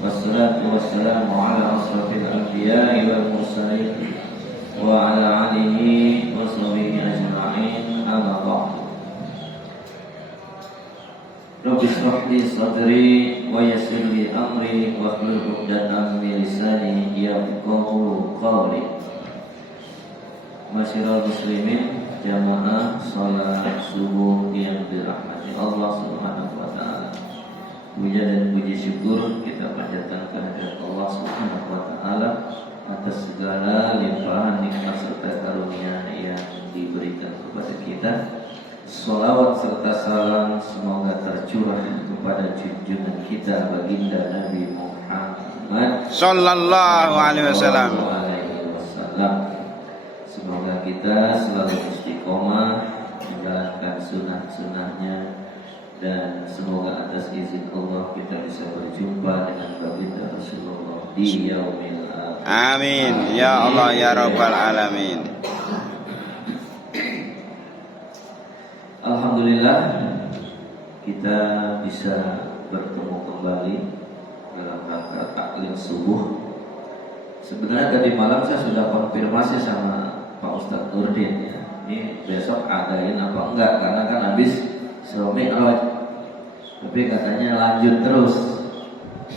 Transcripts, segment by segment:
wassalatu wassalamu ala asrafil anbiya'i wal mursalin wa ala alihi wa sahbihi ajma'in, amma ba'du. Rabbi shrah li sadri wa yassir li amri wa hlul 'uqdatam min lisani yafqahu qawli. Masyiral muslimin, jamaah salat subuh yang dirahmati Allah Subhanahu wa taala. Puja dan puji syukur kita panjatkan kehadirat Allah Subhanahu wa taala atas segala limpahan nikmat serta karunia yang diberikan kepada kita. Salawat serta salam semoga tercurah kepada junjungan kita baginda Nabi Muhammad sallallahu alaihi wasallam. Semoga kita selalu istiqomah menjalankan sunnah-sunnahnya, dan semoga atas izin Allah kita bisa berjumpa dengan baginda Rasulullah di yaumil akhir. Amin ya Allah ya Rabbal alamin. Alhamdulillah kita bisa bertemu kembali dalam rangka taklim subuh. Sebenarnya tadi malam saya sudah konfirmasi sama Pak Ustadz Nurdin ya. Ini besok adain apa enggak, karena kan habis Isra Mi'raj. Tapi katanya lanjut terus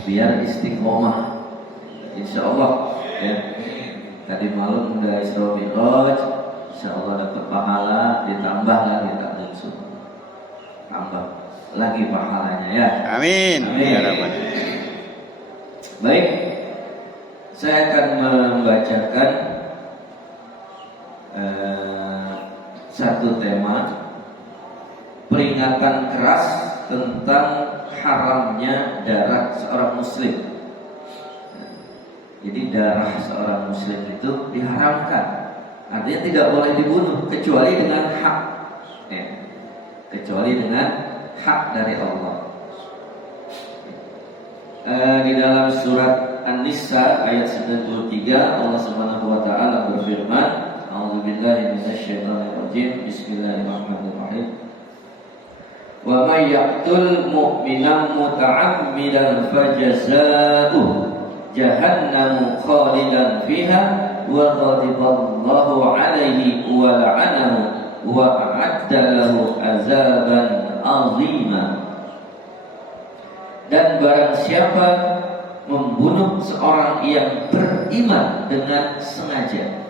biar istiqomah. Insyaallah ya. Tadi malam udah Isra Mi'raj, insyaallah dapat pahala, ditambah lagi taklim subuh. Tambah lagi pahalanya ya. Amin. Amin. Ya Rabbal. Baik. Saya akan membacakan satu tema peringatan keras tentang haramnya darah seorang muslim. Jadi darah seorang muslim itu diharamkan, artinya tidak boleh dibunuh kecuali dengan hak ya. Kecuali dengan hak dari Allah. Di dalam surat An-Nisa ayat 93 Allah Subhanahu wa taala berfirman, A'udzubillahi minasyaitonir rajim. Bismillahirrahmanirrahim. Wa may yaqtul mu'minan muta'ammidan fajazaohu jahannam khalidan fiha wa ghadiballahu 'alaihi wa la'anahu wa a'adda lahu azaban 'azima. Dan barang siapa membunuh seorang yang beriman dengan sengaja,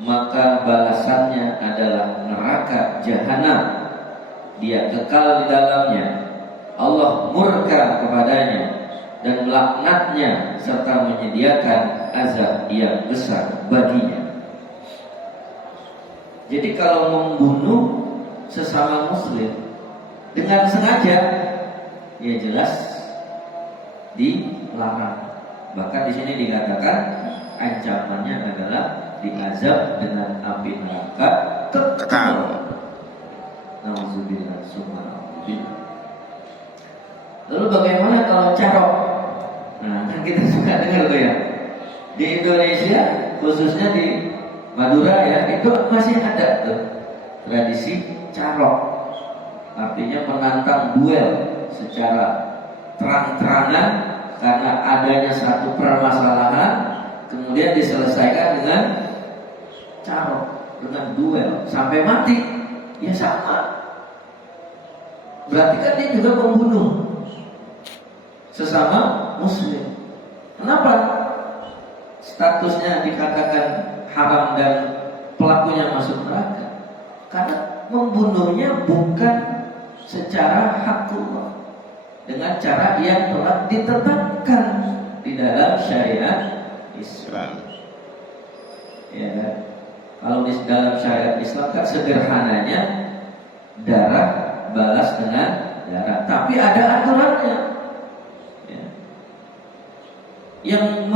maka balasannya adalah neraka jahanam. Dia kekal di dalamnya. Allah murka kepadanya dan melaknatnya serta menyediakan azab yang besar baginya. Jadi kalau membunuh sesama muslim dengan sengaja, ya jelas dilarang. Bahkan di sini dikatakan ancamannya adalah diazab dengan api neraka kekal. Nauzubillah summa nauzubillah. Lalu bagaimana kalau carok? Nah, kan kita suka dengar tuh ya. Di Indonesia, khususnya di Madura ya, itu masih ada tuh tradisi carok. Artinya menantang duel secara terang-terangan karena adanya satu permasalahan, kemudian diselesaikan dengan carok, dengan duel sampai mati. Ya sama. Berarti kan dia juga membunuh sesama muslim. Kenapa statusnya dikatakan haram dan pelakunya masuk neraka? Karena membunuhnya bukan secara hakullah, dengan cara yang telah ditetapkan di dalam syariat Islam. Ya kan? Kalau di dalam syariat Islam kan sederhananya darah balas dengan darah, tapi ada aturannya. Ya. Yang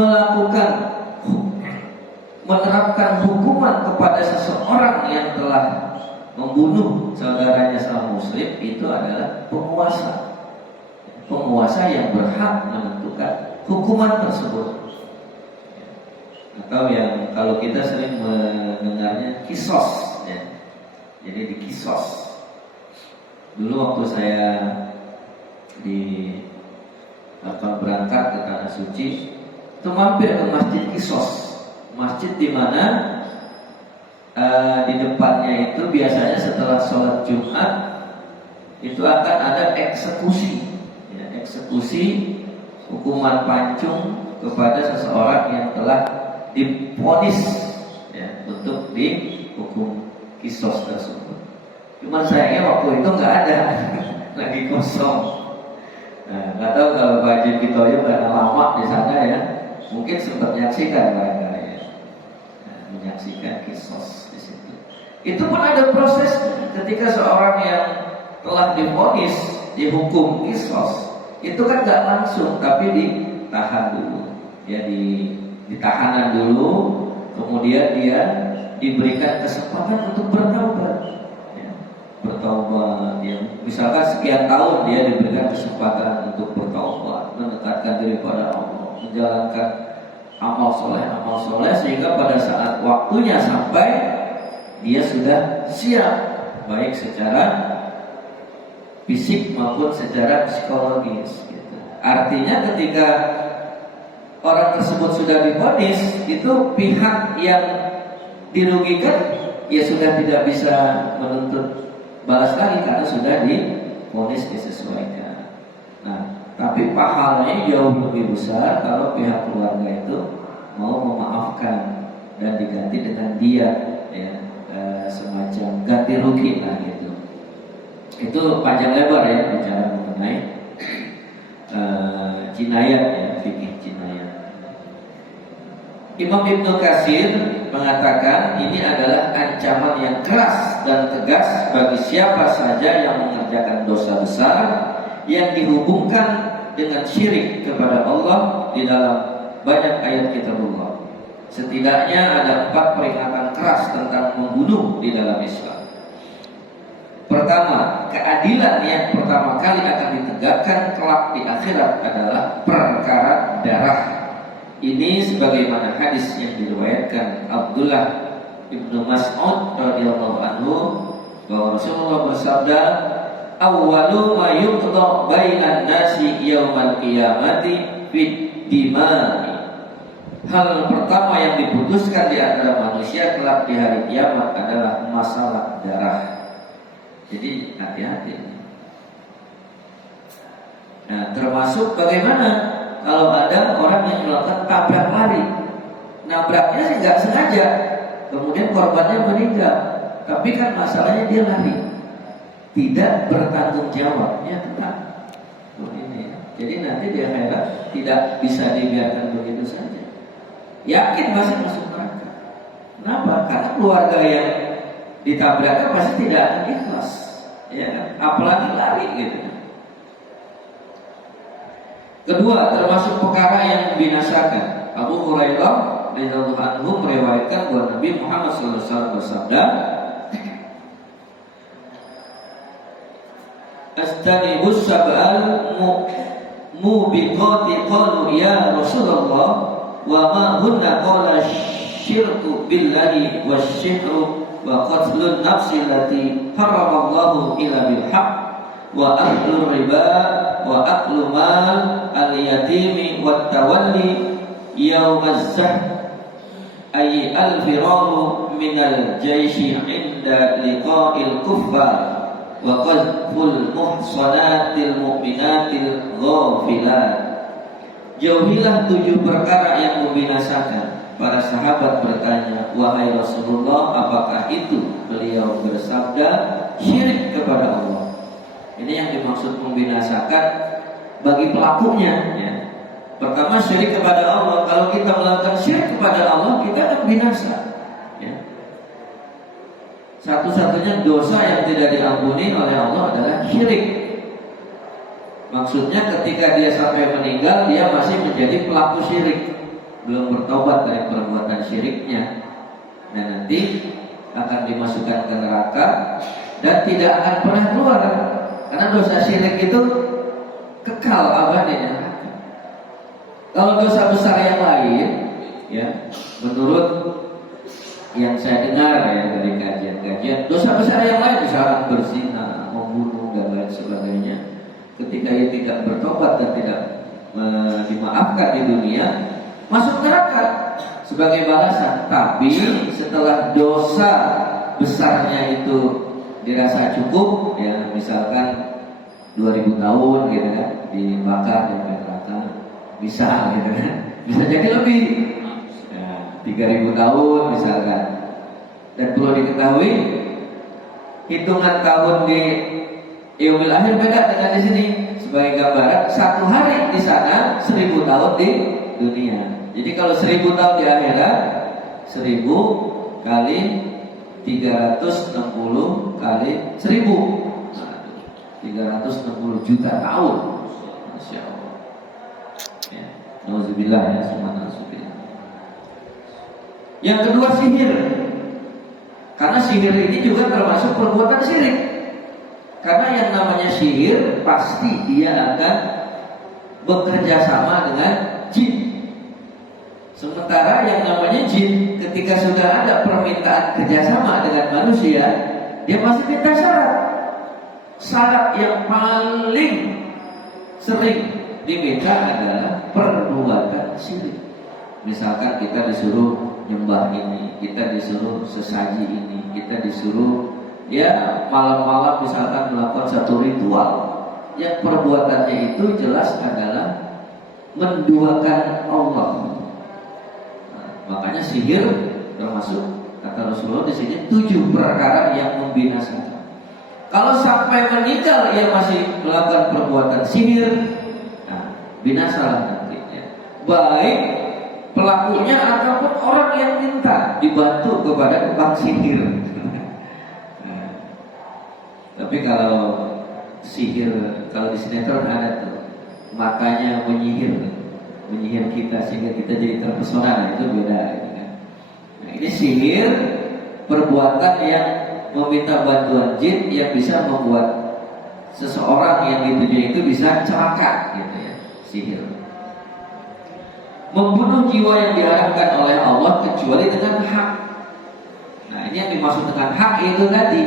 menerapkan hukuman kepada seseorang yang telah membunuh saudaranya sama muslim itu adalah penguasa. Penguasa yang berhak menentukan hukuman tersebut. Atau yang kalau kita sering mendengarnya kisos ya. Jadi di kisos. Dulu waktu saya akan berangkat ke tanah suci, itu mampir ke Masjid Qisas, masjid di mana di depannya itu biasanya setelah sholat Jumat itu akan ada eksekusi, ya, eksekusi hukuman pancung kepada seseorang yang telah divonis, ya, untuk dihukum kisos tersebut. Cuma sayangnya waktu itu nggak ada, lagi kosong. Nah, nggak tahu kalau Pak Haji Pitoyo karena lama di sana ya, mungkin sempat menyaksikan mereka ya, nah, menyaksikan kisos di situ. Itu pun ada proses ketika seorang yang telah divonis dihukum kisos, itu kan nggak langsung, tapi ditahan dulu, ya, ditahanan dulu, kemudian dia diberikan kesempatan untuk bertaubat, ya, bertaubat, ya. Misalkan sekian tahun dia diberikan kesempatan untuk bertaubat, mendekatkan diri pada Allah, menjalankan amal soleh, sehingga pada saat waktunya sampai dia sudah siap, baik secara fisik maupun secara psikologis, gitu. Artinya ketika orang tersebut sudah divonis, itu pihak yang dirugikan ya sudah tidak bisa menuntut balas lagi karena sudah divonis disesuaikan. Nah, tapi pahalanya jauh lebih besar kalau pihak keluarga itu mau memaafkan dan diganti dengan dia, ya, semacam ganti rugi lah gitu. Itu panjang lebar ya bicara mengenai jinayat, ya, fikih jinayat. Imam Ibnu Katsir mengatakan ini adalah ancaman yang keras dan tegas bagi siapa saja yang mengerjakan dosa besar yang dihubungkan dengan syirik kepada Allah di dalam banyak ayat kitabullah. Setidaknya ada 4 peringatan keras tentang membunuh di dalam Islam. Pertama, keadilan yang pertama kali akan ditegakkan kelak di akhirat adalah perkara darah. Ini sebagaimana hadis yang diriwayatkan Abdullah ibnu Mas'ud radhiyallahu anhu bahwa Rasulullah bersabda, "Awwalu ma yuqda bainan nasi yaumal qiyamati fid dima'i." Hal pertama yang diputuskan di antara manusia kelak di hari kiamat adalah masalah darah. Jadi hati-hati. Nah, termasuk bagaimana kalau ada orang yang melakukan tabrak lari, nabraknya sih nggak sengaja, kemudian korbannya meninggal, tapi kan masalahnya dia lari, tidak bertanggung jawab, ya tetap. Ini. Jadi nanti di akhirat tidak bisa dibiarkan begitu saja. Yakin masih masuk neraka. Kenapa? Karena keluarga yang ditabrakkan pasti tidak akan ikhlas, ya kan? Apalagi lari gitu. Kedua, termasuk perkara yang membinasakan. Abu Hurairah radhiyallahu anhu meriwayatkan bahwa Nabi Muhammad SAW bersabda, "Astanibus sab'al mubiqati qalu ya Rasulullah wa ma hunna qala syirku billahi wasyihru wa qatlun nafsi allati haramallahu illa bil haqq wa aklu riba wa aklu mal al-yatimi wa tawalli yawmaz zah ay al-firaru minal jaishi inda liqa'il kuffar wa qadful muhsanatil mu'minatil ghafilat." Jauhilah 7 perkara yang membinasakan. Para sahabat bertanya, "Wahai Rasulullah, apakah itu?" Beliau bersabda, "Syirik kepada Allah." Ini yang dimaksud membinasakan bagi pelakunya, ya. Pertama, syirik kepada Allah. Kalau kita melakukan syirik kepada Allah, kita akan binasa, ya. Satu-satunya dosa yang tidak diampuni oleh Allah adalah syirik. Maksudnya ketika dia sampai meninggal, dia masih menjadi pelaku syirik, belum bertobat dari perbuatan syiriknya. Dan nanti akan dimasukkan ke neraka dan tidak akan pernah keluar. Karena dosa syirik itu kekal abadi di neraka. Kalau dosa besar yang lain, ya, menurut yang saya dengar ya dari kajian-kajian, dosa besar yang lain misalnya berzina, membunuh dan lain sebagainya, ketika ia tidak bertobat dan tidak dimaafkan di dunia, masuk neraka sebagai balasan. Tapi setelah dosa besarnya itu dirasa cukup, ya misalkan 2000 tahun gitu kan, dibakar di neraka, bisa gitu kan, bisa jadi lebih, ya, 3000 tahun misalkan. Dan perlu diketahui, hitungan tahun di yaumil akhir beda dengan di sini. Sebagai gambaran, 1 hari di sana 1000 tahun di dunia. Jadi kalau 1000 tahun di akhirat, 1000 kali 360 kali 1000, 360 juta tahun. Masya Allah. Ya. Nauzubillah ya, subhanallah. Yang kedua, sihir. Karena sihir ini juga termasuk perbuatan syirik. Karena yang namanya sihir pasti dia akan bekerja sama dengan jin. Sementara yang namanya jin, ketika sudah ada permintaan kerjasama dengan manusia, dia masih minta syarat. Syarat yang paling sering diminta adalah perbuatan syirik. Misalkan kita disuruh nyembah ini, kita disuruh sesaji ini, kita disuruh ya malam-malam misalkan melakukan satu ritual yang perbuatannya itu jelas adalah menduakan Allah. Nah, makanya sihir termasuk kata Rasulullah di sini 7 perkara yang membinasakan. Kalau sampai meninggal ia masih melakukan perbuatan sihir, nah, binasalah nantinya. Baik pelakunya ataupun orang yang minta dibantu kepada tukang sihir. Tapi kalau sihir, kalau di sinetron ada tuh matanya menyihir kita sehingga kita jadi terpesona, nah itu beda gitu kan. Nah, ini sihir perbuatan yang meminta bantuan jin yang bisa membuat seseorang yang dituju itu bisa celaka gitu ya, sihir. Membunuh jiwa yang diharapkan oleh Allah kecuali dengan hak. Nah, ini yang dimaksud dengan hak itu tadi.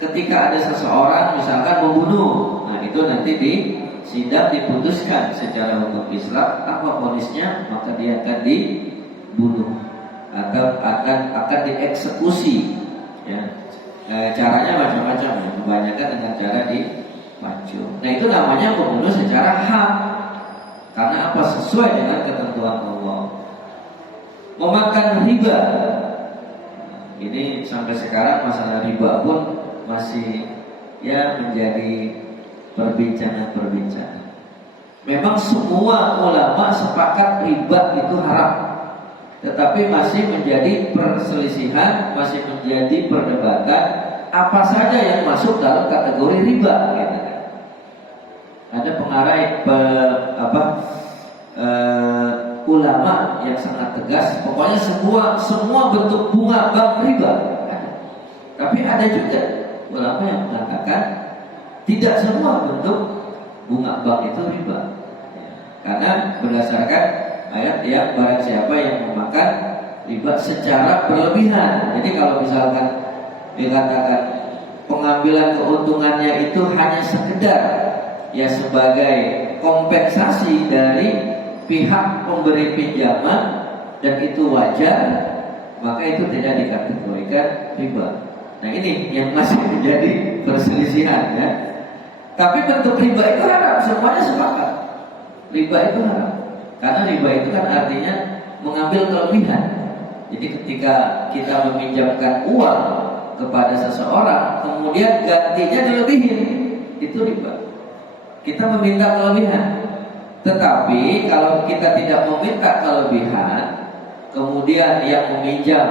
Ketika ada seseorang misalkan membunuh, nah itu nanti di sidang diputuskan secara hukum Islam apa vonisnya, maka dia akan dibunuh atau akan dieksekusi. Ya. Caranya macam-macam, ya. Kebanyakan dengan cara dipancung. Nah itu namanya membunuh secara hak. Karena apa? Sesuai dengan ketentuan Allah. Memakan riba, ini sampai sekarang masalah riba pun masih ya menjadi perbincangan. Memang semua ulama sepakat riba itu haram, tetapi masih menjadi perselisihan, masih menjadi perdebatan apa saja yang masuk dalam kategori riba. Gitu. Ada pengarah ulama yang sangat tegas, pokoknya semua bentuk bunga bank riba. Tapi ada juga ulama yang mengatakan tidak semua bentuk bunga bank itu riba. Karena berdasarkan ayat yang barang siapa yang memakan riba secara berlebihan. Jadi kalau misalkan dikatakan pengambilan keuntungannya itu hanya sekedar ya sebagai kompensasi dari pihak pemberi pinjaman dan itu wajar, maka itu tidak dikategorikan riba. Nah ini yang masih menjadi perselisihan ya. Tapi bentuk riba itu haram, semuanya sepakat. Riba itu haram. Karena riba itu kan artinya mengambil kelebihan. Jadi ketika kita meminjamkan uang kepada seseorang, kemudian gantinya dilebihin, itu riba. Kita meminta kelebihan. Tetapi kalau kita tidak meminta kelebihan, kemudian yang meminjam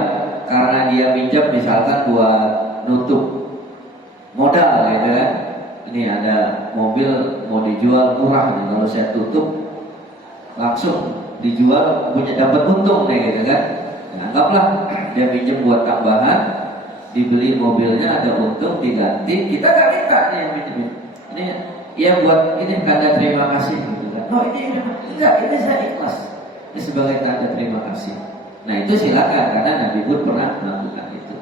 karena dia minjam misalkan buat nutup modal gitu kan. Ini ada mobil mau dijual murah nih, kalau saya tutup langsung dijual punya dapat untung nih gitu kan. Nah, anggaplah dia minjem buat tambahan, dibeli mobilnya ada untung diganti, kita gak minta nih yang minjemin. Ini ya buat ini tanda terima kasih gitu kan. Oh ini enggak, ini saya ikhlas. Ini sebagai tanda terima kasih. Nah itu silakan karena Nabi pun pernah melakukan itu.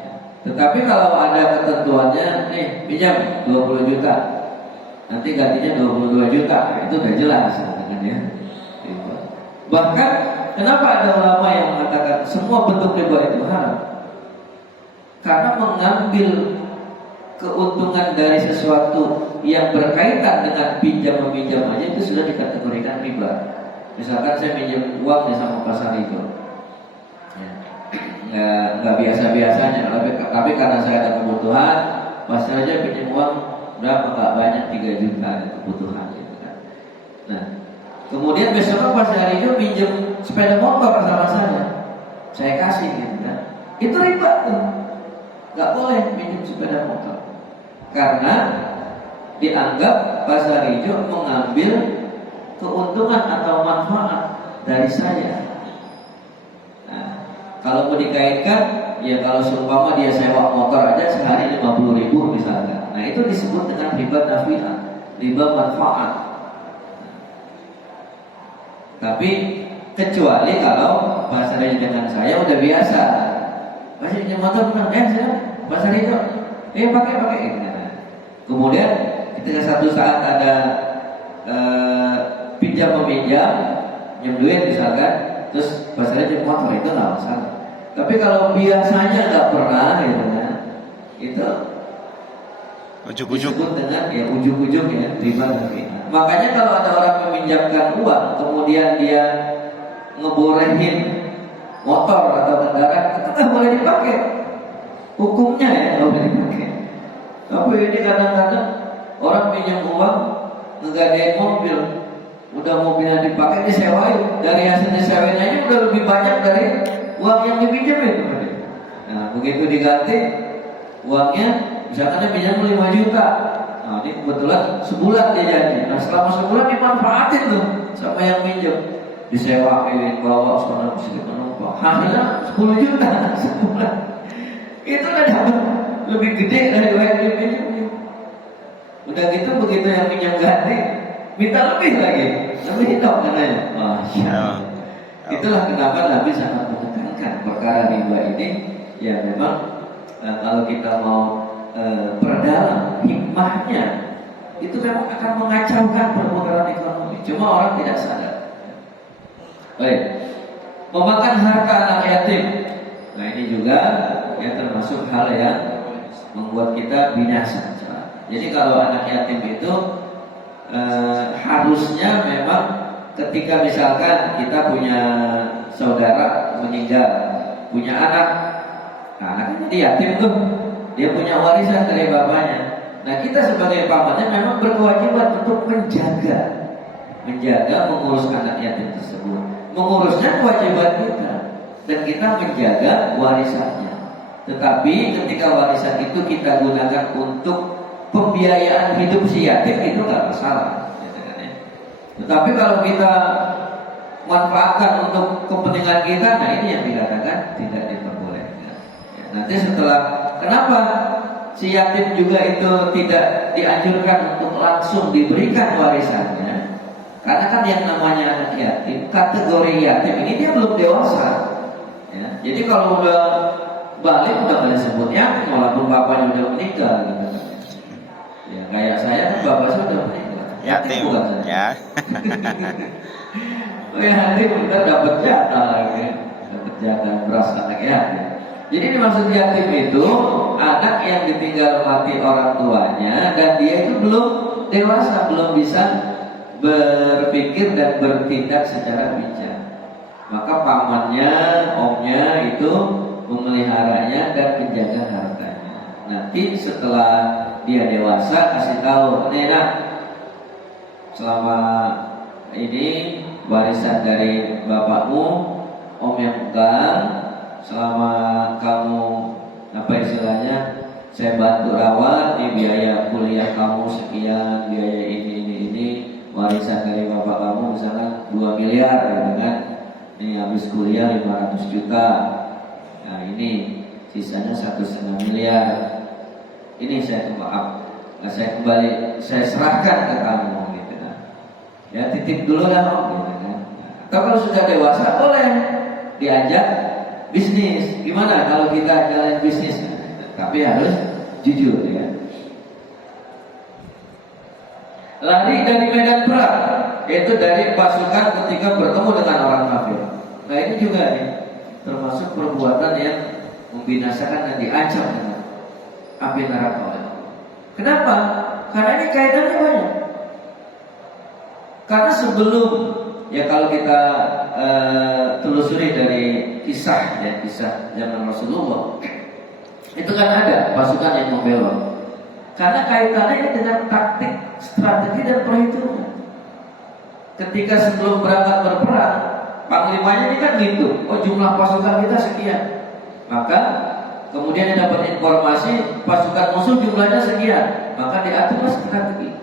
Ya. Tetapi kalau ada ketentuannya, nih pinjam 20 juta, nanti gantinya 22 juta, itu udah jelas. kan ya. Riba. Bahkan kenapa ada ulama yang mengatakan semua bentuk riba itu haram? Karena mengambil keuntungan dari sesuatu yang berkaitan dengan pinjam meminjam aja itu sudah dikategorikan riba. Misalkan saya minjem uang sama pasar itu, ya, nggak biasa-biasanya, tapi karena saya ada kebutuhan, pasti aja pinjam uang berapa, nggak banyak, 3 juta ada kebutuhan gitu kan. Nah, kemudian besoknya pas hari itu pinjam sepeda motor sama saya kasih gitu kan, itu riba tuh, nggak boleh pinjam sepeda motor karena dianggap pasar hijau mengambil keuntungan atau manfaat dari saya. Nah, kalau mau dikaitkan, ya kalau seumpama dia sewa motor aja sehari 50.000 misalnya, nah itu disebut dengan riba nafi'ah, riba manfaat. Tapi kecuali kalau pasar hijau dengan saya udah biasa, masih punya motor pernah, saya pasar hijau, pakai. Nah, kemudian ketika satu saat ada pinjam meminjam, pinjam duit misalkan, terus pasarnya jadi motor, itu nggak masalah. Tapi kalau biasanya nggak pernah gitu kan, itu disebut dengan ya ujung-ujung ya riba nafi'ah. Makanya kalau ada orang meminjamkan uang kemudian dia ngebolehin motor atau kendaraan, itu nggak boleh dipakai, hukumnya ya nggak boleh dipakai. Tapi ini kadang-kadang orang pinjam uang ngegadein mobil, udah mobilnya dipakai disewain, dari hasil disewain aja udah lebih banyak dari uang yang dipinjemin. Nah begitu diganti uangnya, misalkan dia pinjam 5 juta, nah ini kebetulan sebulan dia janji, nah selama sebulan dimanfaatin tuh sama yang pinjam, disewain, bawa sana sini penumpang, hasilnya 10 juta sebulan. Itu udah dapat lebih gede dari uang yang dipinjam. Udah gitu begitu yang pinjam ganti minta lebih lagi, lebih dong katanya. Itulah kenapa Nabi sangat menekankan perkara riba ini. Ya memang kalau kita mau perdalam hikmahnya, itu memang akan mengacaukan perputaran ekonomi. Cuma orang tidak sadar. Baik, memakan harta anak yatim. Nah ini juga ya termasuk hal yang membuat kita binasa. Jadi kalau anak yatim itu harusnya memang ketika misalkan kita punya saudara meninggal, punya anak, nah anaknya jadi yatim tuh, dia punya warisan dari bapaknya. Nah kita sebagai pamannya memang berkewajiban untuk menjaga mengurus anak yatim tersebut. Mengurusnya kewajiban kita, dan kita menjaga warisannya. Tetapi ketika warisan itu kita gunakan untuk pembiayaan hidup si yatim, itu nggak masalah. Tetapi kalau kita manfaatkan untuk kepentingan kita, nah ini yang dikatakan tidak diperbolehkan. Nanti setelah, kenapa si yatim juga itu tidak dianjurkan untuk langsung diberikan warisannya? Karena kan yang namanya anak yatim, kategori yatim ini dia belum dewasa. Ya, jadi kalau udah balik udah boleh sebut yatim, walaupun bapaknya udah meninggal gitu. Ya kayak saya kan bapak saya udah meninggal. Yatim bukan saya. Ya. Oh ya, yatim kita dapat jatah lagi, dapat jatah beras anak yatim. Jadi dimaksud yatim itu anak yang ditinggal mati orang tuanya dan dia itu belum dewasa, belum bisa berpikir dan bertindak secara bijak. Maka pamannya, omnya itu memeliharanya dan menjaga hartanya. Nanti setelah dia dewasa kasih tahu, "Nak, selama ini warisan dari bapakmu om yang pegang, selama kamu apa istilahnya saya bantu rawat, ini biaya kuliah kamu sekian, biaya ini, warisan dari bapak kamu misalkan 2 miliar gitu kan, ini habis kuliah 500 juta, nah ini sisanya 1,5 miliar, ini saya saya serahkan ke kamu gitu kan, ya titip dulu lah om gitu kan. Atau kalau sudah dewasa boleh diajak bisnis, gimana kalau kita jalan bisnis, tapi harus jujur ya. Lari dari medan perang, yaitu dari pasukan ketika bertemu dengan orang kafir. Nah ini juga nih termasuk perbuatan yang membinasakan dan diancam dengan api neraka oleh Allah. Kenapa? Karena ini kaitannya banyak. Karena sebelum, ya kalau kita telusuri dari kisah zaman Rasulullah, itu kan ada pasukan yang membelot. Karena kaitannya ini dengan taktik, strategi dan perhitungan. Ketika sebelum berangkat berperang, panglimanya ini kan gitu, oh jumlah pasukan kita sekian, maka kemudian dapat informasi pasukan musuh jumlahnya sekian, maka diaturlah strategi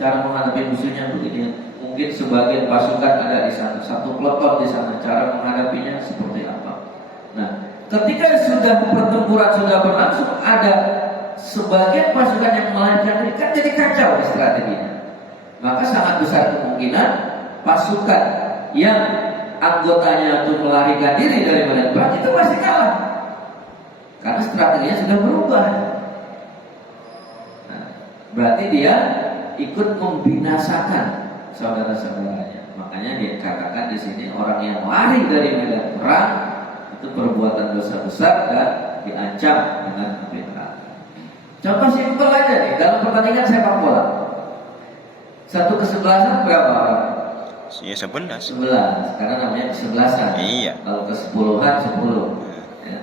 cara menghadapi musuhnya begini. Mungkin sebagian pasukan ada di sana, satu peleton di sana, cara menghadapinya seperti apa. Nah, ketika sudah pertempuran sudah berlangsung, ada sebagian pasukan yang melarikan diri, kan jadi kacau strateginya. Maka sangat besar kemungkinan pasukan yang anggotanya itu melarikan diri dari medan perang itu pasti kalah, karena strateginya sudah berubah. Nah, berarti dia ikut membinasakan saudara-saudaranya. Makanya dikatakan di sini orang yang lari dari medan perang itu perbuatan dosa besar dan diancam dengan api neraka. Contoh simpel aja nih, dalam pertandingan sepak bola, satu kesebelasan berapa orang? Ya 11. 11, karena namanya kesebelasan. Iya. Kalau kesepuluhan 10. Ya.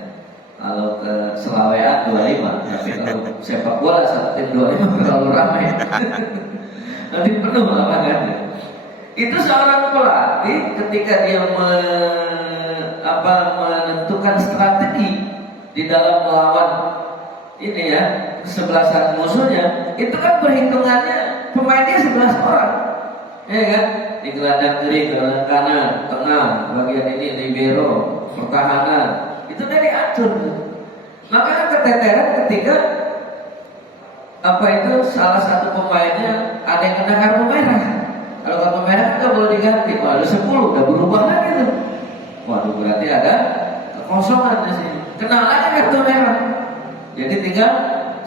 Kalau ke selawean 25. Tapi kalau sepak bola satu tim 25 terlalu ramai. Nanti penuh lapangannya. Itu seorang pelatih ketika dia menentukan strategi di dalam melawan ini ya kesebelasan musuhnya, itu kan perhitungannya pemainnya 11 orang, ya kan? Di gelandang kiri, gelandang kanan, tengah, bagian ini libero, pertahanan, itu udah diatur. Maka keteteran ketika salah satu pemainnya ada yang kena kartu merah. Kalau kartu merah nggak boleh diganti, waduh 10 udah berubah lagi tuh. Waduh berarti ada kekosongan di sini. Kena lagi kartu merah. Jadi tinggal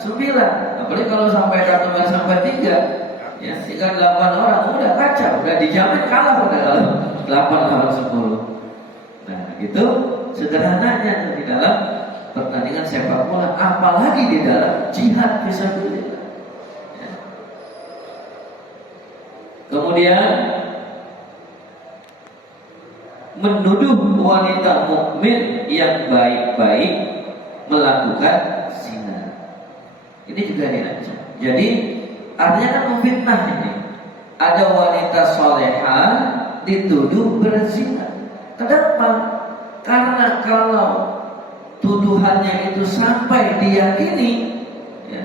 9. Apalagi kalau sampai kartu merah sampai 3. Ya, tinggal 8 orang udah kacau, udah dijamin kalah udah kalau 8 lawan 10. Nah, itu sederhananya di dalam pertandingan sepak bola, apalagi di dalam jihad fisabilillah. Ya. Kemudian menuduh wanita mukmin yang baik-baik melakukan zina. Ini juga diancam. Jadi artinya kan memfitnah ini. Ada wanita solehah dituduh berzina. Kenapa? Karena kalau tuduhannya itu sampai diyakini, ya,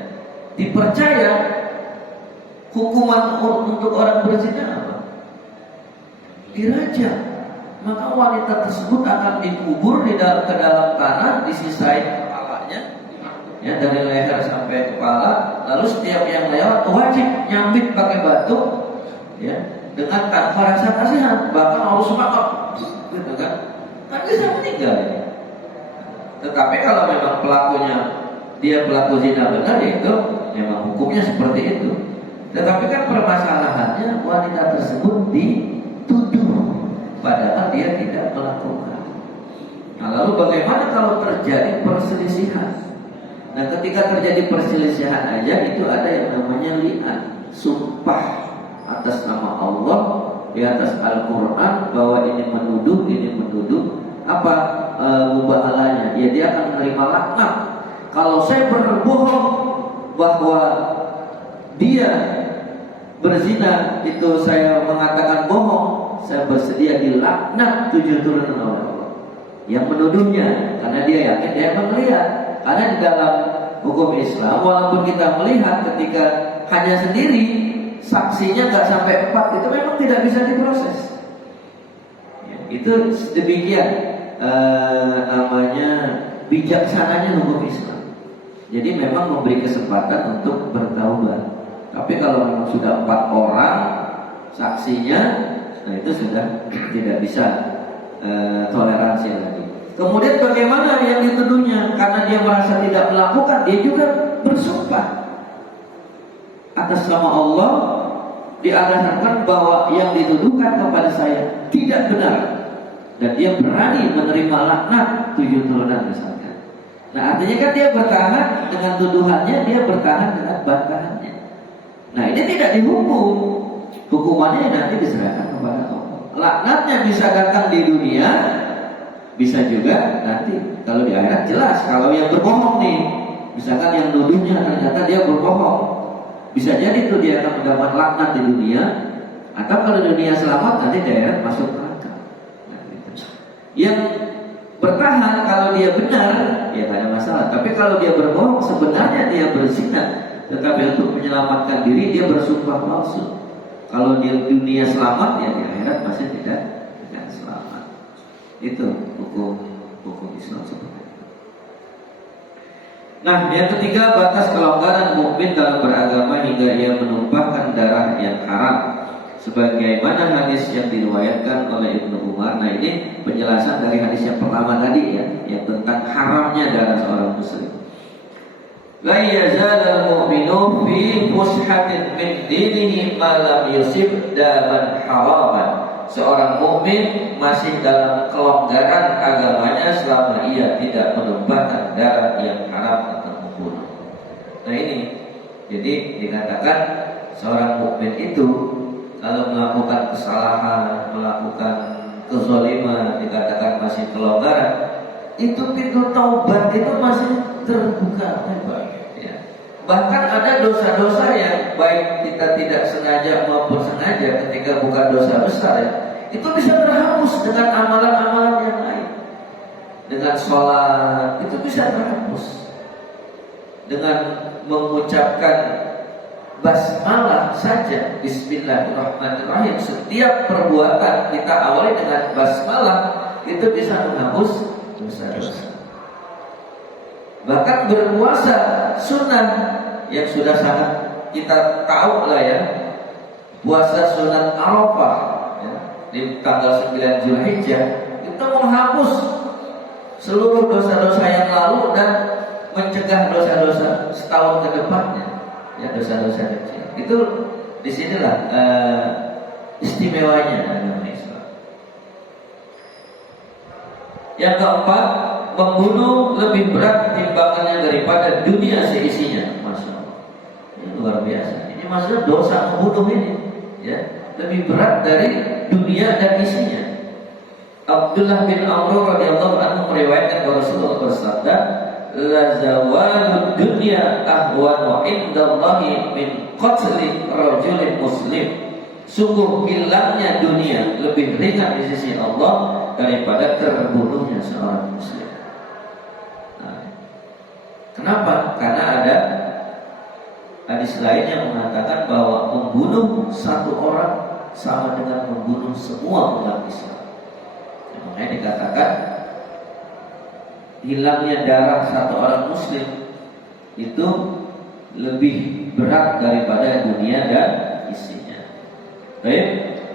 dipercaya, hukuman untuk orang berzina apa? Dirajam. Maka wanita tersebut akan dikubur ke dalam tanah, disisai kepalanya, ya, dari leher sampai kepala. Lalu setiap yang lewat wajib nyambit pakai batu, ya, dengan tanpa rasa kasihan, bahkan harus semangat, gitu kan? Kan bisa meninggal ini. Tetapi kalau memang pelakunya dia pelaku zina benar, ya itu memang hukumnya seperti itu. Tetapi kan permasalahannya wanita tersebut dituduh, padahal dia tidak melakukan. Nah, lalu bagaimana kalau terjadi perselisihan? Nah, ketika terjadi perselisihan aja itu ada yang namanya li'an, sumpah atas nama Allah di atas Al-Quran bahwa ini menuduh apa mubahalanya? Ya dia akan menerima laknat. Kalau saya berbohong bahwa dia berzina, itu saya mengatakan bohong, saya bersedia dilaknat 7 turunan oleh Allah yang menuduhnya, karena dia yakin dia akan melihat. Karena di dalam hukum Islam, walaupun kita melihat ketika hanya sendiri, saksinya nggak sampai 4, itu memang tidak bisa diproses. Ya, itu demikian namanya bijaksananya hukum Islam. Jadi memang memberi kesempatan untuk bertaubat. Tapi kalau memang sudah 4 orang saksinya, nah itu sudah tidak bisa toleransi lagi. Kemudian bagaimana yang dituduhnya? Karena dia merasa tidak melakukan, dia juga bersumpah atas nama Allah dialasankan bahwa yang dituduhkan kepada saya tidak benar, dan dia berani menerima laknat 7 turunan misalkan. Nah artinya kan dia bertahan dengan tuduhannya, dia bertahan dengan bantahannya. Nah ini tidak dihukum, hukumannya nanti diserahkan kepada Allah. Laknatnya bisa datang di dunia, bisa juga nanti kalau di akhirat. Jelas kalau yang berbohong nih, misalkan yang nuduhnya ternyata dia berbohong, bisa jadi tuh dia akan mendapat laknat di dunia, atau kalau dunia selamat nanti di akhirat masuk neraka. Nah, gitu. Yang bertahan kalau dia benar ya tidak ada masalah, tapi kalau dia berbohong sebenarnya dia berzina, tetapi untuk menyelamatkan diri dia bersumpah palsu. Kalau dia dunia selamat ya di akhirat pasti tidak selamat. Itu hukum Islam seperti itu. Nah, yang ketiga, batas kelonggaran mukmin dalam beragama hingga ia menumpahkan darah yang haram, sebagaimana hadis yang diriwayatkan oleh Ibnu Umar. Nah, ini penjelasan dari hadis yang pertama tadi ya, yang tentang haramnya darah seorang muslim. La yazalul mu'minu fi fushatin min dinihi ma lam yusib daman haraman. Seorang mukmin masih dalam kelonggaran agamanya selama ia tidak menumpahkan darah yang haram atau membunuh. Nah ini, jadi dikatakan seorang mukmin itu kalau melakukan kesalahan, melakukan kezaliman, dikatakan masih kelonggaran, itu pintu taubat itu masih terbuka lebar. Ya. Bahkan ada dosa-dosa yang baik kita tidak sengaja maupun sengaja, ketika bukan dosa besar ya, itu bisa terhapus dengan amalan-amalan yang lain. Dengan sholat itu bisa terhapus. Dengan mengucapkan basmalah saja, Bismillahirrahmanirrahim, setiap perbuatan kita awali dengan basmalah itu bisa menghapus dosa-dosa. Bahkan berpuasa sunnah yang sudah sangat kita tahu lah ya, puasa sunat Arafah ya, di tanggal 9 Zulhijjah itu menghapus seluruh dosa-dosa yang lalu dan mencegah dosa-dosa setahun ke depannya ya, dosa-dosa kecil. Itu disinilah istimewanya agama Islam. Yang keempat, membunuh lebih berat timbangannya daripada dunia seisinya. Masya Allah, ini luar biasa. Ini maksudnya dosa membunuh ini ya, lebih berat dari dunia dan isinya. Abdullah bin Amr radhiyallahu anhu meriwayatkan bahwa Rasulullah bersabda, la zawalud dunya ahwanu indallahi min qatli rajulin muslim. Sungguh hilangnya dunia lebih ringan di sisi Allah daripada terbunuhnya seorang muslim. Nah, kenapa? Karena ada hadis lain yang mengatakan bahwa membunuh satu orang sama dengan membunuh semua umat Islam. Makanya dikatakan hilangnya darah satu orang muslim itu lebih berat daripada dunia dan isinya. Baik,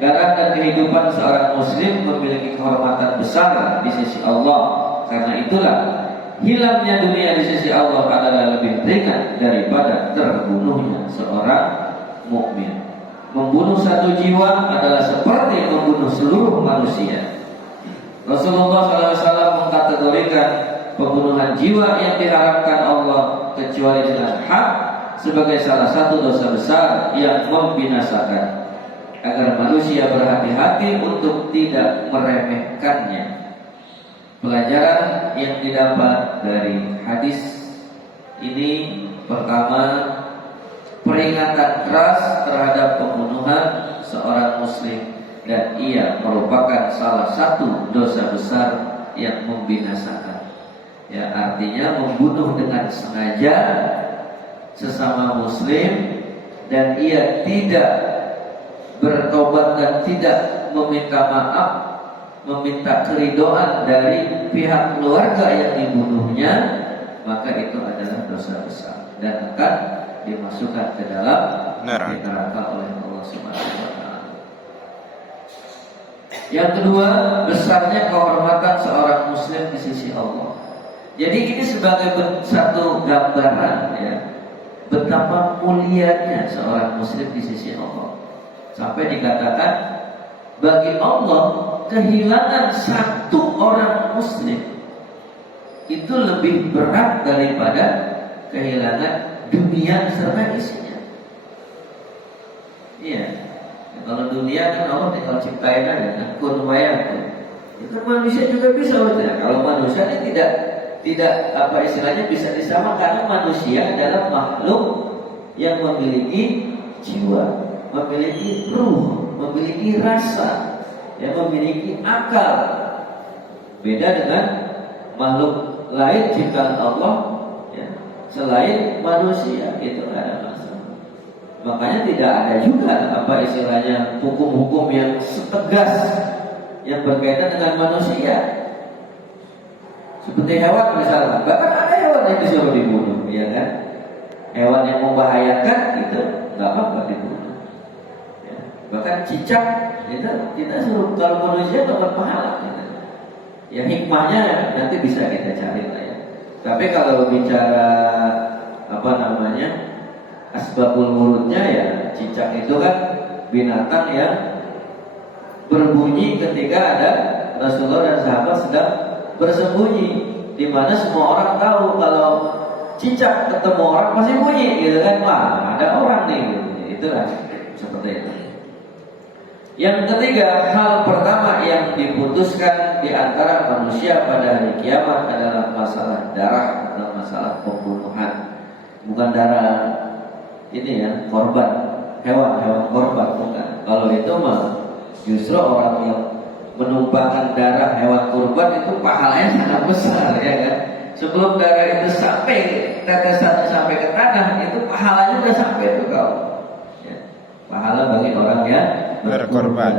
darah dan kehidupan seorang muslim memiliki kehormatan besar di sisi Allah. Karena itulah hilangnya dunia di sisi Allah adalah lebih ringan daripada terbunuhnya seorang mukmin. Membunuh satu jiwa adalah seperti membunuh seluruh manusia. Rasulullah SAW mengkategorikan pembunuhan jiwa yang diharamkan Allah kecuali dengan hak sebagai salah satu dosa besar yang membinasakan, agar manusia berhati-hati untuk tidak meremehkannya. Pelajaran yang didapat dari hadis ini, pertama, peringatan keras terhadap pembunuhan seorang muslim, dan ia merupakan salah satu dosa besar yang membinasakan. Ya, artinya membunuh dengan sengaja sesama muslim dan ia tidak bertobat dan tidak meminta maaf, meminta keridhaan dari pihak keluarga yang dibunuhnya, maka itu adalah dosa besar dan akan dimasukkan ke dalam neraka oleh Allah Subhanahu wa taala. Yang kedua, besarnya kehormatan seorang muslim di sisi Allah. Jadi ini sebagai satu gambaran ya, betapa mulianya seorang muslim di sisi Allah. Sampai dikatakan bagi Allah kehilangan satu orang muslim itu lebih berat daripada kehilangan dunia serta isinya. Iya. Kalau dunia kan Allah tinggal ciptain aja, kun fayakun. Itu manusia juga bisa betul. Kalau manusia ini tidak apa istilahnya bisa disamakan, karena manusia adalah makhluk yang memiliki jiwa, memiliki ruh, memiliki rasa, yang memiliki akal. Beda dengan makhluk lain ciptaan Allah ya, selain manusia, itu nggak ada masalah. Makanya tidak ada juga apa istilahnya hukum-hukum yang setegas yang berkaitan dengan manusia. Seperti hewan misalnya, bahkan ada hewan yang disuruh dibunuh, ya kan? Hewan yang membahayakan itu nggak apa-apa dibunuh. Ya. Bahkan cicak itu kita suruh, kalau manusia dapat pahala. Gitu. Ya hikmahnya nanti bisa kita cari lah ya. Tapi kalau bicara apa namanya asbabul wurudnya ya, cicak itu kan binatang yang berbunyi ketika ada Rasulullah dan sahabat sedang bersembunyi, di mana semua orang tahu kalau cicak ketemu orang pasti bunyi, gitu kan? Wah, ada orang nih, gitu. Itulah seperti itu. Yang ketiga, hal pertama yang diputuskan di antara manusia pada hari kiamat adalah masalah darah atau masalah pembunuhan. Bukan darah ini ya, korban, hewan korban, bukan. Kalau itu mah justru orang yang menumpahkan darah hewan kurban itu pahalanya sangat besar, ya kan? Sebelum darah itu sampai tetesan sampai ke tanah, itu pahalanya sudah sampai itu kau. Ya. Pahala bagi orang yang berkorban.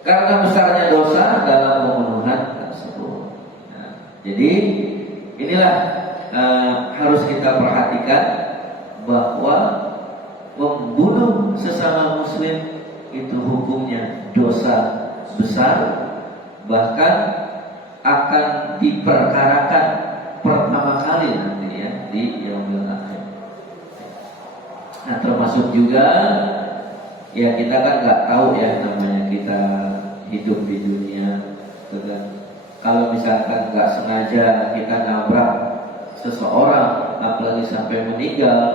Karena besarnya dosa dalam pembunuhan tersebut. Nah, jadi inilah harus kita perhatikan bahwa membunuh sesama muslim itu hukumnya dosa besar, bahkan akan diperkarakan pertama kali nanti ya di yaumil akhir. Nah, termasuk juga ya kita kan nggak tahu ya namanya kita hidup di dunia, kan? Kalau misalkan nggak sengaja kita nabrak seseorang, apalagi sampai meninggal,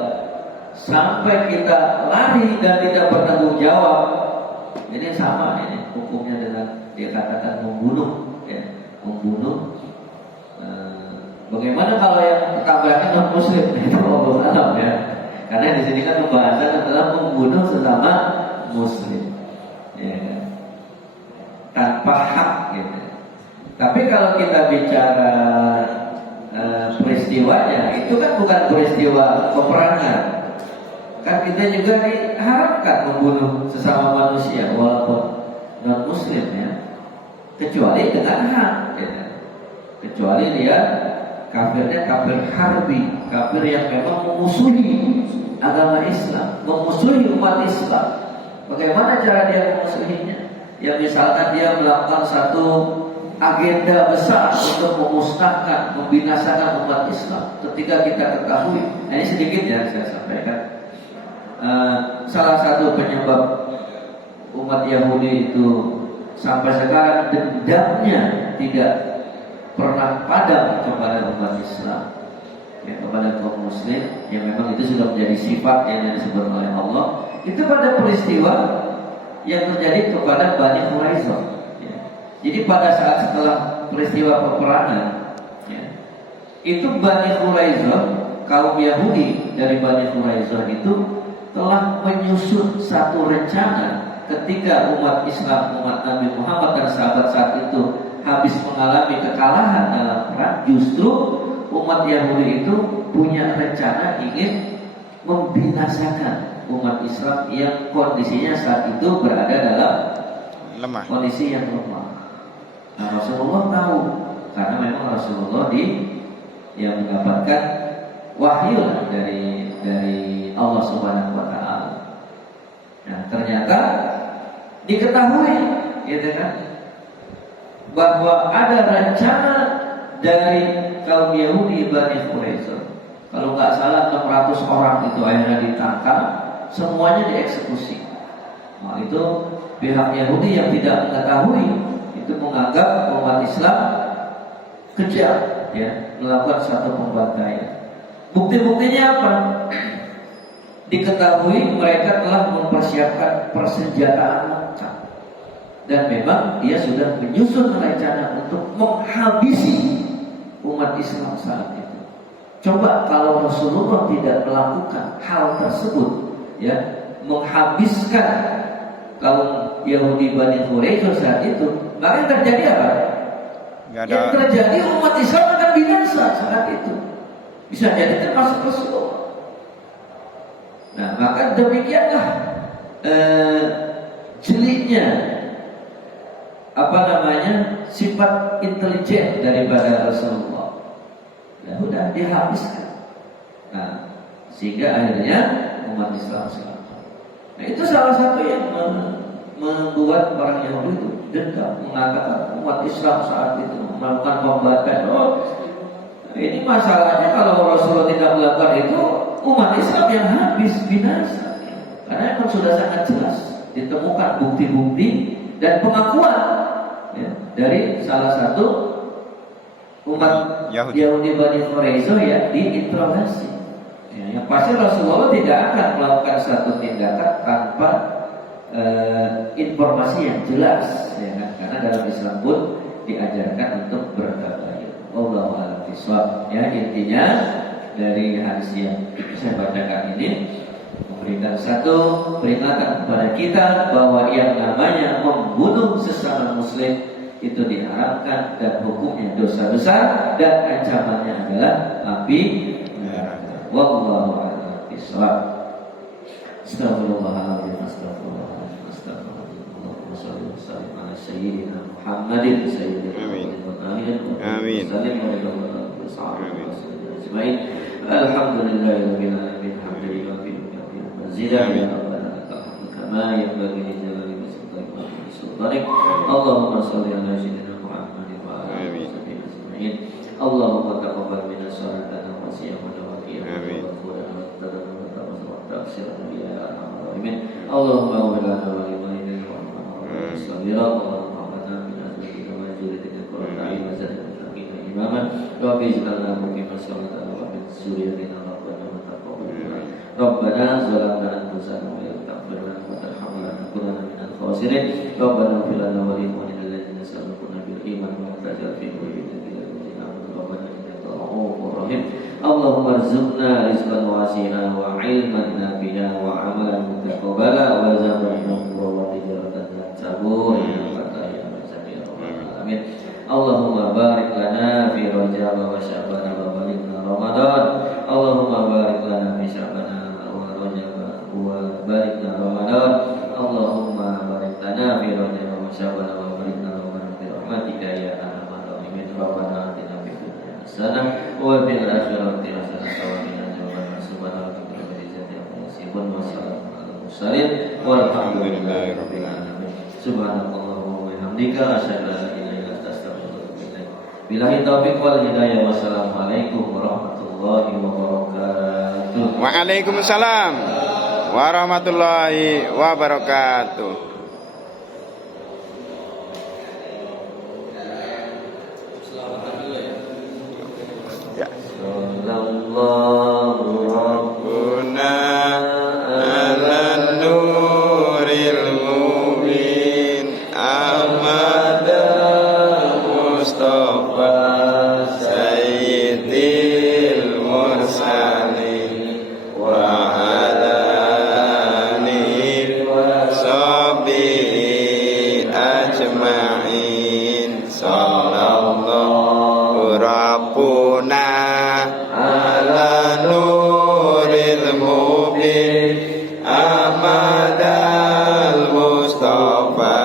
sampai kita lari dan tidak bertanggung jawab, ini sama ini hukumnya dengan dia katakan membunuh, ya, membunuh. Bagaimana kalau yang tabrakan non muslim? Itu Allah alam ya. Karena di sini kan pembahasan adalah membunuh sesama muslim, ya, tanpa hak, gitu. Tapi kalau kita bicara peristiwanya, itu kan bukan peristiwa peperangan. Kan kita juga diharapkan membunuh sesama manusia walaupun non muslim ya, kecuali dengan hak, ya. Kecuali dia kafirnya kafir harbi, kafir yang memang memusuhi agama Islam, memusuhi umat Islam. Bagaimana cara dia memusuhinya? Ya misalkan dia melakukan satu agenda besar untuk memusnahkan, membinasakan umat Islam. Ketika kita ketahui, nah ini sedikit ya saya sampaikan. Salah satu penyebab umat Yahudi itu sampai sekarang dendamnya tidak pernah padam kepada umat Islam, ya, kepada kaum muslim, yang memang itu sudah menjadi sifat yang disebut oleh Allah. Itu pada peristiwa yang terjadi kepada Bani Quraisyah, ya. Jadi pada saat setelah peristiwa peperangan, ya, itu Bani Quraisyah, kaum Yahudi dari Bani Quraisyah itu telah menyusun satu rencana ketika umat Islam, umat Nabi Muhammad dan sahabat saat itu habis mengalami kekalahan dalam perang, justru umat Yahudi itu punya rencana ingin membinasakan umat Islam yang kondisinya saat itu berada dalam lemah, kondisi yang lemah. Nah, Rasulullah tahu, karena memang Rasulullah yang mendapatkan wahyu dari Allah Subhanahu wa taala. Nah, ternyata diketahui, gitu kan, bahwa ada rencana dari kaum Yahudi Bani Quraisyah. Kalau nggak salah 600 orang itu akhirnya ditangkap semuanya dieksekusi. Nah, itu pihak Yahudi yang tidak mengetahui itu menganggap umat Islam kejam, ya, melakukan satu pembantaian. Bukti-buktinya apa? Diketahui mereka telah mempersiapkan persenjataan lengkap, dan memang dia sudah menyusun rencana untuk menghabisi umat Islam saat itu. Coba kalau Rasulullah tidak melakukan hal tersebut, ya, menghabiskan kaum Yahudi Bani Quraisy saat itu, maka yang terjadi apa? Yang terjadi umat Islam akan binasa saat itu. Bisa jadi termasuk Rasulullah. Nah, maka demikianlah jeliknya sifat intelijen daripada Rasulullah. Ya udah dihabiskan. Nah, sehingga akhirnya umat Islam selamat. Nah, itu salah satu yang membuat orang Yahudi itu dendam, mengatakan umat Islam saat itu melakukan pembantaian. Oh, ini masalahnya kalau Rasulullah tidak melakukan itu, umat Islam yang habis binasa. Karena memang sudah sangat jelas ditemukan bukti-bukti dan pengakuan, ya, dari salah satu umat Yahudi Bani Quraisy yang diinterogasi. Ya, yang pasti Rasulullah tidak akan melakukan satu tindakan tanpa informasi yang jelas, ya kan? Karena dalam Islam pun diajarkan untuk bertabayun. Wallahu a'lam bishawab. Ya, intinya dari hadis yang saya bacakan ini memberikan satu peringatan kepada kita bahwa yang namanya membunuh sesama muslim itu diharamkan dan hukumnya dosa besar dan ancamannya adalah api neraka. Wallahu a'lam bishawab. Astagfirullahaladzim, astagfirullahaladzim, astagfirullahaladzim. Allahumma shalli wa sallim ala sayyidina Muhammadin sayyidil awwalin wal akhirin. Amin. Sallim wa sallim wa sallim ajma'in. Alhamdulillahirabbil alamin. Hamdulillah fil mazidah ya rabbana lakal hamdu kama yanbaghi li jalali wajhika wa sultanik. Allahumma shalli ala sayyidina Muhammadin wa ala alihi ajma'in. Allahumma taqabbal minna salatana wa siyamana wa qiyamana. Amin. Allahumma wa lana wa liman wa sallallahu Allahumma min azwajika wa zurriyyatika qurrata a'yun waj'alna imaman wa bij'alna muqima salatan wa min zurriyyatina rabbana wa taqabbal Rabbana zalamna anfusana wa la taghfir lana wa tarhamna lanakunanna minal khasirin Rabbana ighfir lana wa li ikhwanina alladhina sabaquna bil iman wa la taj'al fi qulubina Rabbana innaka ra'ufur rahim Allahumma arzuqna rizqan wasi'an wa 'ilman nafi'an wa 'amalan mutaqabbala wa zamanna wa tijaratan tabur ya rabbal alamin. Allahumma barik lana fi Rajab wa Sya'ban wa balighna Ramadan. Allahumma barik lana fi Sya'ban wa Rajab wa balighna Ramadan. Allahumma barik lana fi Rajab wa Sya'ban wa balighna Ramadan bi rahmatika ya arhamar rahimin. Rabbana atina fid dunya hasanah wa fil akhirati hasanah wa qina adzabannar. Subhanaka rabbil izzati amma yasifun wa salamun alal mursalin walhamdulillahi rabbil alamin. Subhanakallahumma wa bihamdika asyhadu an la ilaha illa anta astaghfiruka wa atubu ilaik. Billahi taufiq wal hidayah. Wassalamualaikum warahmatullahi wabarakatuh. Waalaikumsalam warahmatullahi wabarakatuh. Sallallahu Rabbuna ala nuril mubin Ahmada Mustafa Sayyidil Mursalin wa ala alihi wa sahbihi ajma'in. Sallallahu Rabbuna ala nuril mubin Ahmad al-Mustafa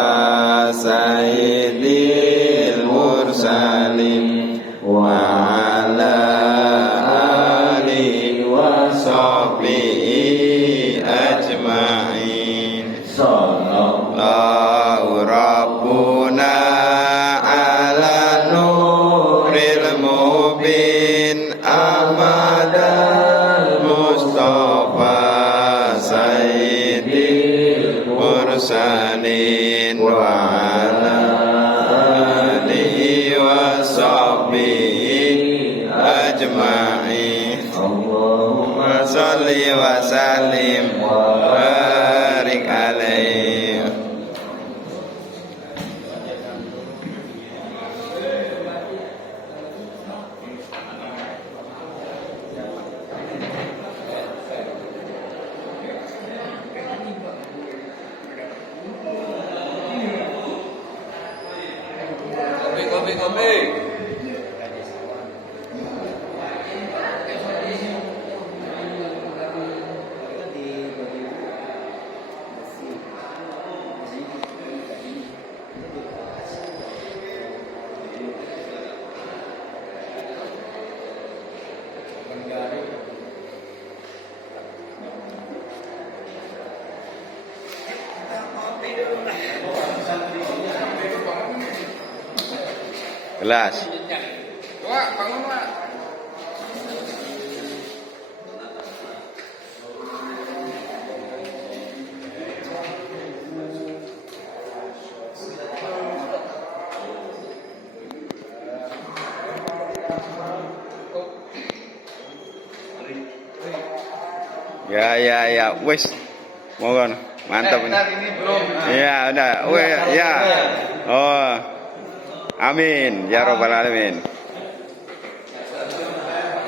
sholli wa sallim wa barik alaihi. Kopi. Gelas. Wah, bangun, Wak. Ya, wes. Mohon, mantap ini. Ini belum. Ya, udah. Ya. Oh. Amin ya robbal alamin.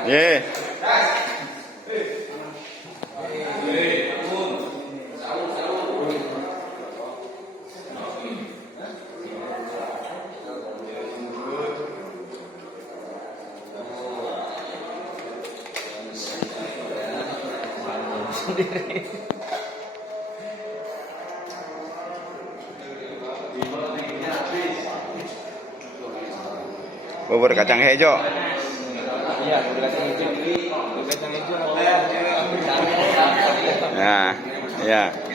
Ye. Bubur kacang hijau. Iya, bubur kacang hijau. Bubur kacang hijau. Ya, ya.